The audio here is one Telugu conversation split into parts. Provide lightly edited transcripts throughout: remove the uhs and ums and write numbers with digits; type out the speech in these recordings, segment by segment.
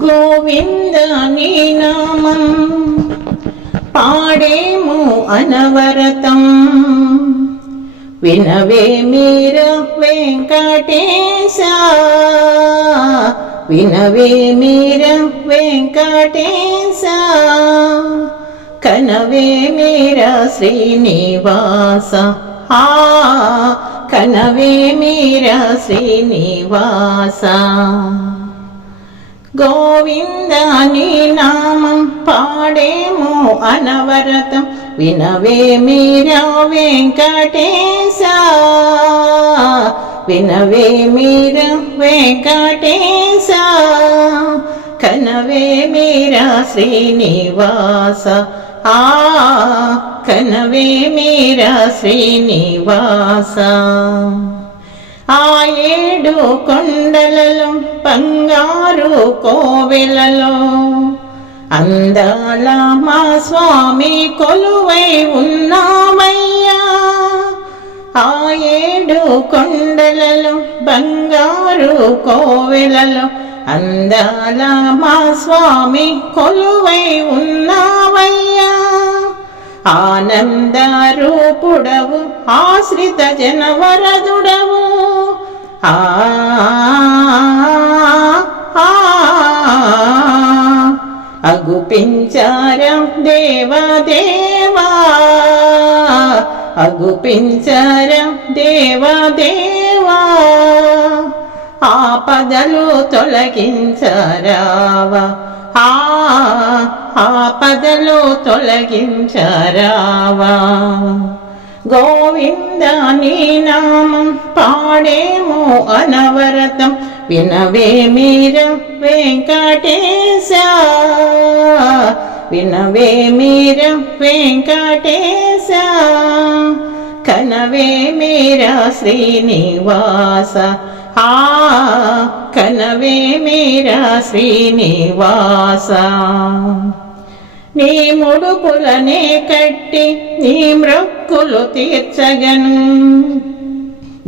గోవింద నీ నామం పాడేము అనవరతం వినవే మీర వెంకటేశ వినవే మీర వెంకటేశ కనవే మీర శ్రీనివాస కనవే మీర శ్రీనివాస గోవింద నీ నామం పాడేము అనవరతం వినవే మీర వెంకటేశ వినవే మీర వెంకటేశ కనవే మీర శ్రీనివాస కనవే మీర శ్రీనివాస ఆ ఏడు కొండలలో బంగారు కోవెలలో అందాల మా స్వామి కొలువై ఉన్నామయ్యా ఆ ఏడు కొండలలో బంగారు కోవెలలో అందాల మా స్వామి కొలువై ఉన్నావయ్యా ఆనంద రూపుడవు ఆశ్రిత జనవరదుడవు అగుపించారం దేవదేవా అగుపించారం దేవదేవా ఆపదలు తొలగించరావా ఆపదలు తొలగించరావా గోవింద నీ నామం పాడేము అనవరతం వినవే మీర వెంకటేశ వినవే మీర వెంకటేశ కనవే మీర శ్రీనివాస కనవే మీర శ్రీనివాస నీ ముడుపులనే కట్టి నీ మ్రొక్కులు తీర్చగను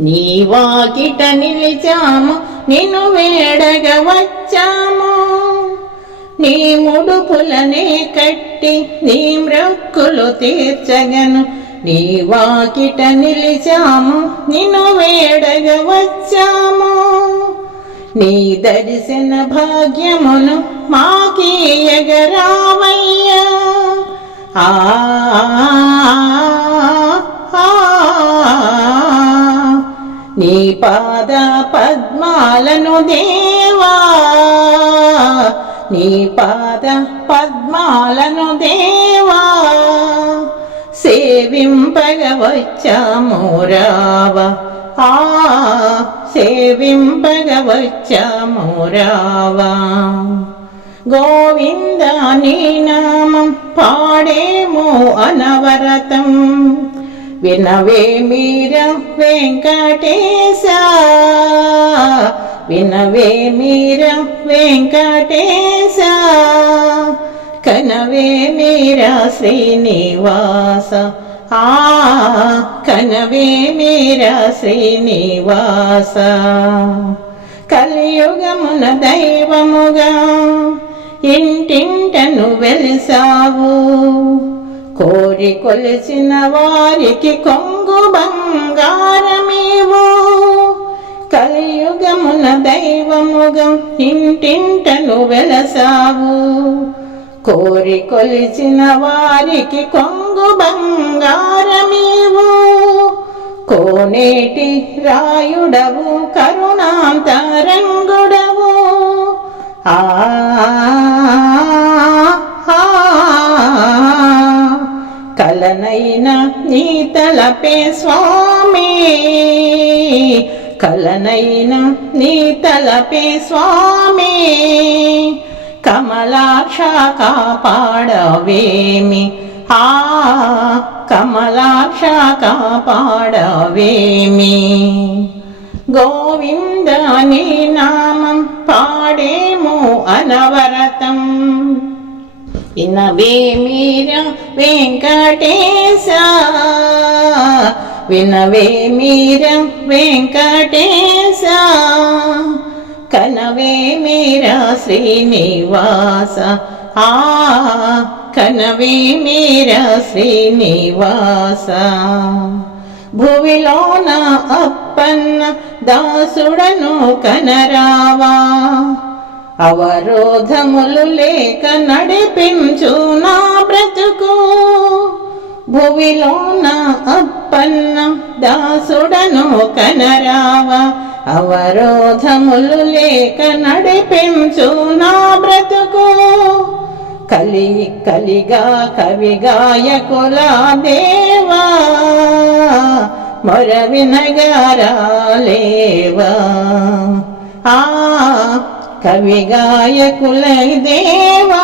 నీ వాకిట నిలిచాము నిన్ను వేడగ వచ్చాము నీ ముడుపులనే కట్టి నీ మ్రొక్కులు తీర్చగను నీ వాకిట నిలిచాము నిన్ను వేడగ వచ్చాము నీ దర్శన భాగ్యమును మాకీయగరావయ్యా నీ పాద పద్మాలను దేవా నీ పాద పద్మాలను దేవా సేవింపగ వచ్చాము రావా సేవింపగ వచ్చాము రావా గోవింద నీ నామం పాడేము అనవరతం వినవే మీర వెంకటేశ వినవే మీర వెంకటేశ కనవే మీర శ్రీనివాస కనవే మీర శ్రీనివాస కలియుగమున దైవముగా ఇంటింటను వెలిసావు కోరి కొలిచిన వారికి కొంగు బంగారమేవో కలియుగమున దైవముగా ఇంటింటను వెలసావు కోరి కొలిచిన వారికి కొంగు బంగారమేవో కోనేటి రాయుడవు కరుణాంతరంగుడవు కలనైన నీ తలపే స్వామి కలనైన నీ తలపే స్వామి కమలాక్ష కాపాడవేమి కమలాక్ష కాపాడవేమి గోవింద నీ నామం పాడేము అనవరతం వినవే మీర వెంకటేశ వినవే మీర వెంకటేశ కనవే మీరా శ్రీనివాస ఆ కనవే మీరా శ్రీనివాస భువిలోన అప్పన్న దాసుడను కనరావా అవరోధములు లేక నడిపించు నా బ్రతుకు భువిలోన అప్పన్న దాసుడను కనరావా అవరోధములు లేక నడిపించు నా బ్రతుకు కలిగా కవిగాయకుల దేవా మొర వినగారాలేవా ఆ కవిగాయకుల దేవా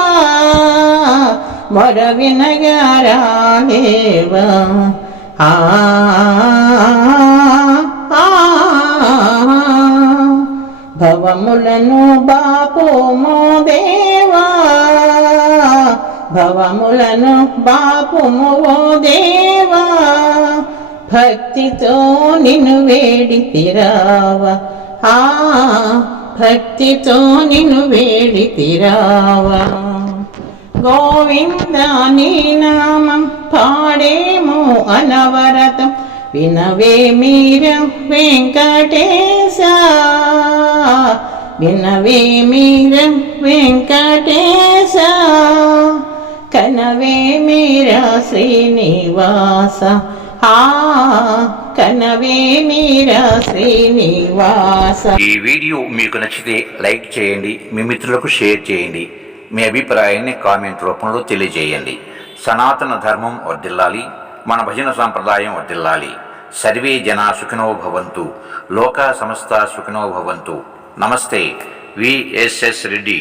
మొర వినగారాలేవా ఆ భవములను బాపుమో దేవా భవములను బాపుమో దేవా భక్తితో నిన్ను వేడితిరావా ఆ భక్తితో నిన్ను వేడితిరావా గోవింద నీ నామం పాడేమో అనవరతం వినవే మీర వెంకటేశ వినవే మీర వెంకటేశ కనవే మీర శ్రీనివాస ఆ కనవే మీర శ్రీనివాస. ఈ వీడియో మీకు నచ్చితే లైక్ చేయండి, మీ మిత్రులకు షేర్ చేయండి, మీ అభిప్రాయాన్ని కామెంట్ రూపంలో తెలియజేయండి. సనాతన ధర్మం వర్ధిల్లాలి, మన భజన సాంప్రదాయం వర్ధిల్లాలి. సర్వే జనా సుఖినో భవంతు, లోకా సమస్త సుఖినో భవంతు. నమస్తే. విఎస్ఎస్ రెడ్డి.